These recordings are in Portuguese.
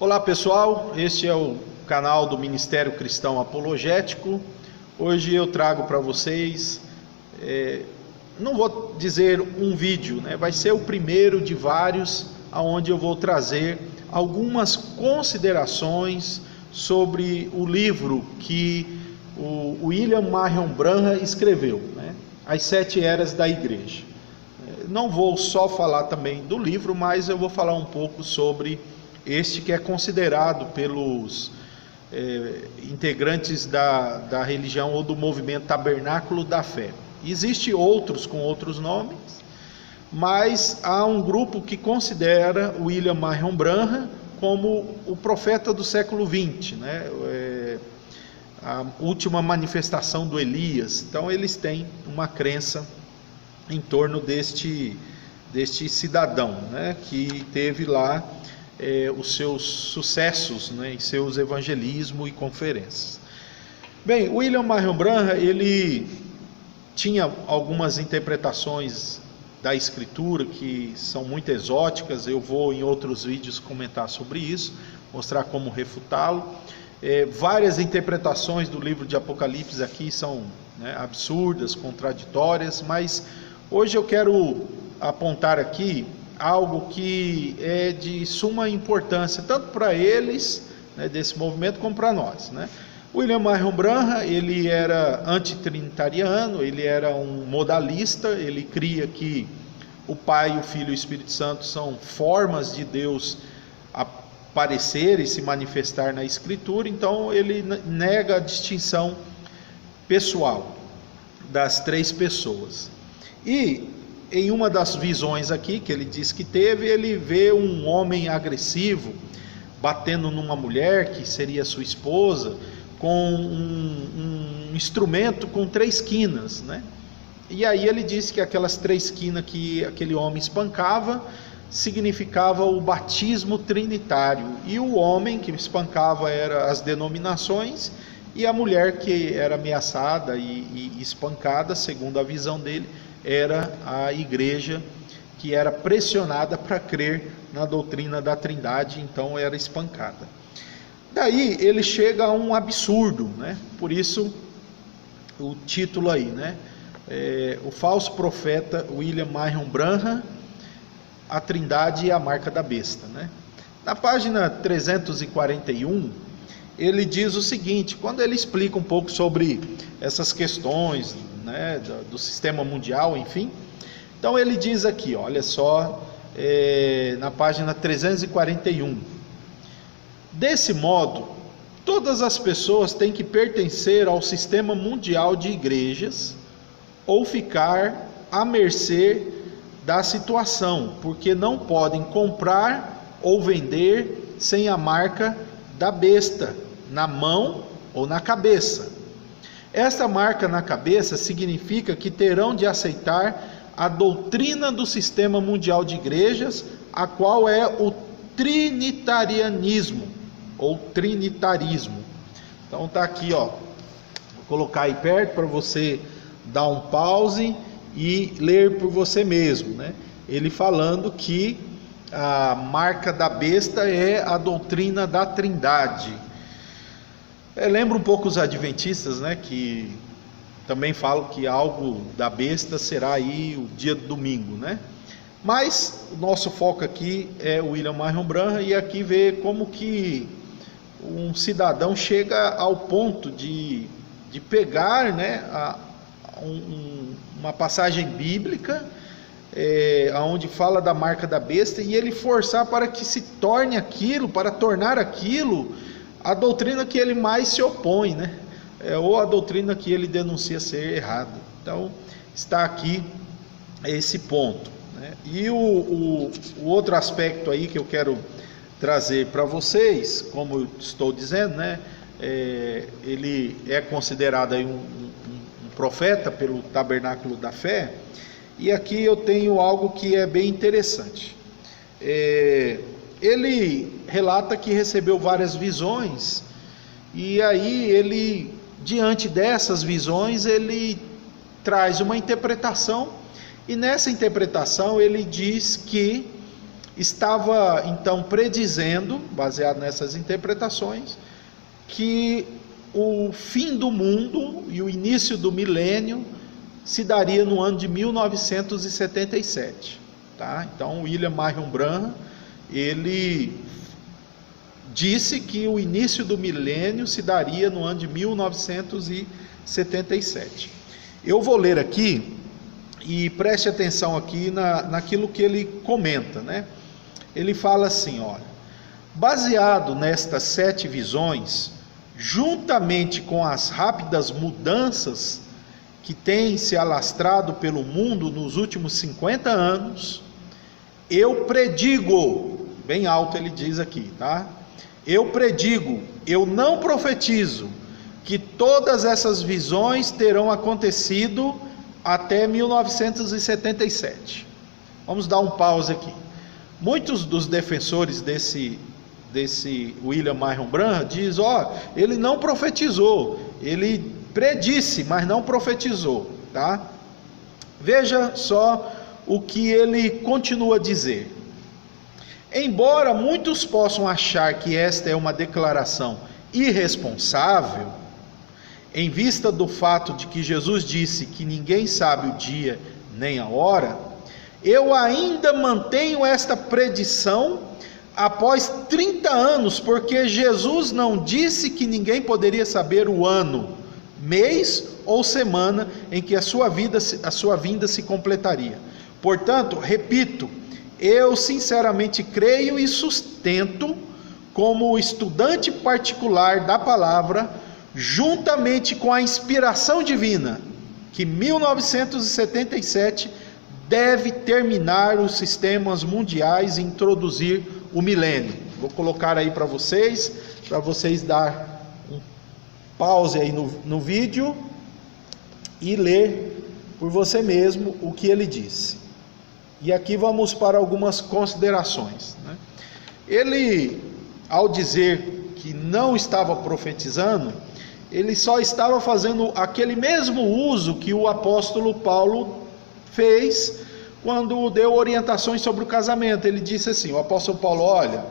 Olá pessoal, este é o canal do Ministério Cristão Apologético. Hoje eu trago para vocês, não vou dizer um vídeo, vai ser o primeiro de vários, onde eu vou trazer algumas considerações sobre o livro que o William Marion Branham escreveu, As 7 Eras da Igreja. Não vou só falar também do livro, mas eu vou falar um pouco sobre este que é considerado pelos integrantes da religião ou do movimento Tabernáculo da Fé. Existem outros com outros nomes, mas há um grupo que considera o William Marion Branham como o profeta do século XX, a última manifestação do Elias. Então eles têm uma crença em torno deste cidadão, que teve lá os seus sucessos, em seus evangelismos e conferências. Bem, William Marion Branham, ele tinha algumas interpretações da escritura que são muito exóticas. Eu vou em outros vídeos comentar sobre isso, mostrar como refutá-lo. Várias interpretações do livro de Apocalipse aqui são absurdas, contraditórias, mas hoje eu quero apontar aqui algo que é de suma importância, tanto para eles, desse movimento, como para nós. William Marion Branham, ele era antitrinitariano, ele era um modalista, ele cria que o Pai, o Filho e o Espírito Santo são formas de Deus aparecer e se manifestar na Escritura. Então ele nega a distinção pessoal das 3 pessoas. E em uma das visões aqui, que ele diz que teve, ele vê um homem agressivo, batendo numa mulher, que seria sua esposa, com um instrumento com 3 quinas, E aí ele disse que aquelas 3 quinas que aquele homem espancava, significava o batismo trinitário, e o homem que espancava eram as denominações, e a mulher que era ameaçada e espancada, segundo a visão dele, era a igreja, que era pressionada para crer na doutrina da Trindade, então era espancada. Daí ele chega a um absurdo, Por isso o título aí, o falso profeta William Marion Branham, a Trindade e a marca da besta, Na página 341, ele diz o seguinte, quando ele explica um pouco sobre essas questões, do sistema mundial, enfim. Então ele diz aqui, olha só, na página 341, desse modo, todas as pessoas têm que pertencer ao sistema mundial de igrejas ou ficar à mercê da situação, porque não podem comprar ou vender sem a marca da besta na mão ou na cabeça. Esta marca na cabeça significa que terão de aceitar a doutrina do sistema mundial de igrejas, a qual é o trinitarianismo ou trinitarismo. Então está aqui, vou colocar aí perto para você dar um pause e ler por você mesmo, Ele falando que a marca da besta é a doutrina da Trindade. Lembra um pouco os adventistas, que também falam que algo da besta será aí o dia do domingo, Mas o nosso foco aqui é o William Marion Branham, e aqui vê como que um cidadão chega ao ponto de pegar, uma passagem bíblica, onde fala da marca da besta, e ele forçar para que se torne aquilo, para tornar aquilo a doutrina que ele mais se opõe, ou a doutrina que ele denuncia ser errada. Então está aqui esse ponto, E o outro aspecto aí que eu quero trazer para vocês, como eu estou dizendo, ele é considerado aí um profeta pelo Tabernáculo da Fé, e aqui eu tenho algo que é bem interessante. Ele relata que recebeu várias visões, e aí ele, diante dessas visões, ele traz uma interpretação, e nessa interpretação ele diz que estava então predizendo, baseado nessas interpretações, que o fim do mundo e o início do milênio se daria no ano de 1977, tá? Então William Marion Branham, ele disse que o início do milênio se daria no ano de 1977. Eu vou ler aqui e preste atenção aqui naquilo que ele comenta, né? Ele fala assim, olha: baseado nestas 7 visões, juntamente com as rápidas mudanças que têm se alastrado pelo mundo nos últimos 50 anos, eu predigo, bem alto ele diz aqui, tá? Eu predigo, eu não profetizo, que todas essas visões terão acontecido até 1977. Vamos dar um pause aqui. Muitos dos defensores desse William Marion Branham diz, ele não profetizou, ele predisse, mas não profetizou, tá? Veja só o que ele continua a dizer. Embora muitos possam achar que esta é uma declaração irresponsável, em vista do fato de que Jesus disse que ninguém sabe o dia nem a hora, eu ainda mantenho esta predição após 30 anos, porque Jesus não disse que ninguém poderia saber o ano, mês ou semana em que a sua vinda se completaria. Portanto, repito, eu sinceramente creio e sustento, como estudante particular da palavra, juntamente com a inspiração divina, que 1977 deve terminar os sistemas mundiais e introduzir o milênio. Vou colocar aí para vocês dar um pause aí no vídeo e ler por você mesmo o que ele disse. E aqui vamos para algumas considerações, né? Ele, ao dizer que não estava profetizando, ele só estava fazendo aquele mesmo uso que o apóstolo Paulo fez quando deu orientações sobre o casamento. Ele disse assim, o apóstolo Paulo: olha,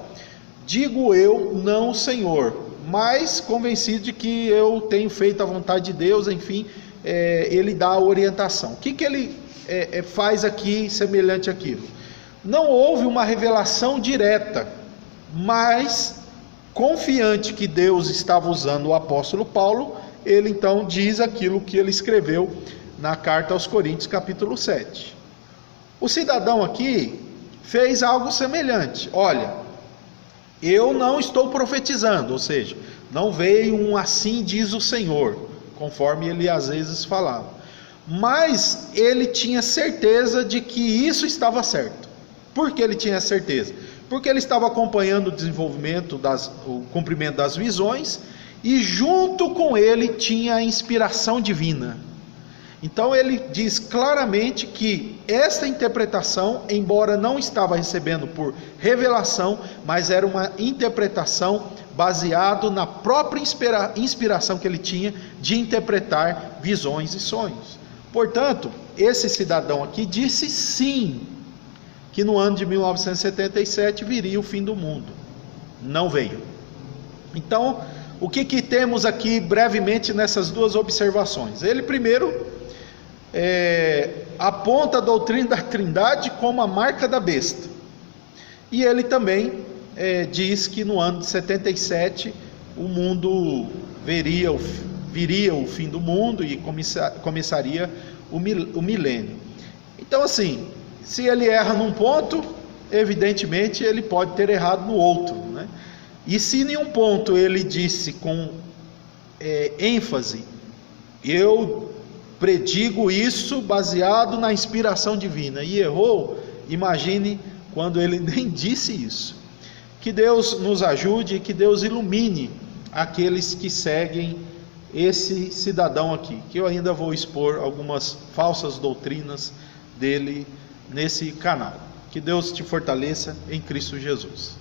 digo eu, não o Senhor, mas convencido de que eu tenho feito a vontade de Deus. Enfim, ele dá a orientação. O que ele faz aqui semelhante àquilo? Não houve uma revelação direta, mas confiante que Deus estava usando o apóstolo Paulo, ele então diz aquilo que ele escreveu na carta aos Coríntios, capítulo 7. O cidadão aqui fez algo semelhante. Olha, eu não estou profetizando, ou seja, não veio um assim diz o Senhor, conforme ele às vezes falava, mas ele tinha certeza de que isso estava certo. Por que ele tinha certeza? Porque ele estava acompanhando o desenvolvimento, o cumprimento das visões, e junto com ele tinha a inspiração divina. Então ele diz claramente que esta interpretação, embora não estava recebendo por revelação, mas era uma interpretação baseada na própria inspiração que ele tinha de interpretar visões e sonhos. Portanto, esse cidadão aqui disse sim, que no ano de 1977 viria o fim do mundo. Não veio. Então, o que temos aqui brevemente nessas duas observações? Ele primeiro aponta a doutrina da Trindade como a marca da besta. E ele também diz que no ano de 77 o mundo viria o fim do mundo e começaria o milênio. Então, assim, se ele erra num ponto, evidentemente ele pode ter errado no outro, né? E se em um ponto ele disse com ênfase, eu predigo isso baseado na inspiração divina, e errou, imagine quando ele nem disse isso. Que Deus nos ajude e que Deus ilumine aqueles que seguem esse cidadão aqui, que eu ainda vou expor algumas falsas doutrinas dele nesse canal. Que Deus te fortaleça em Cristo Jesus.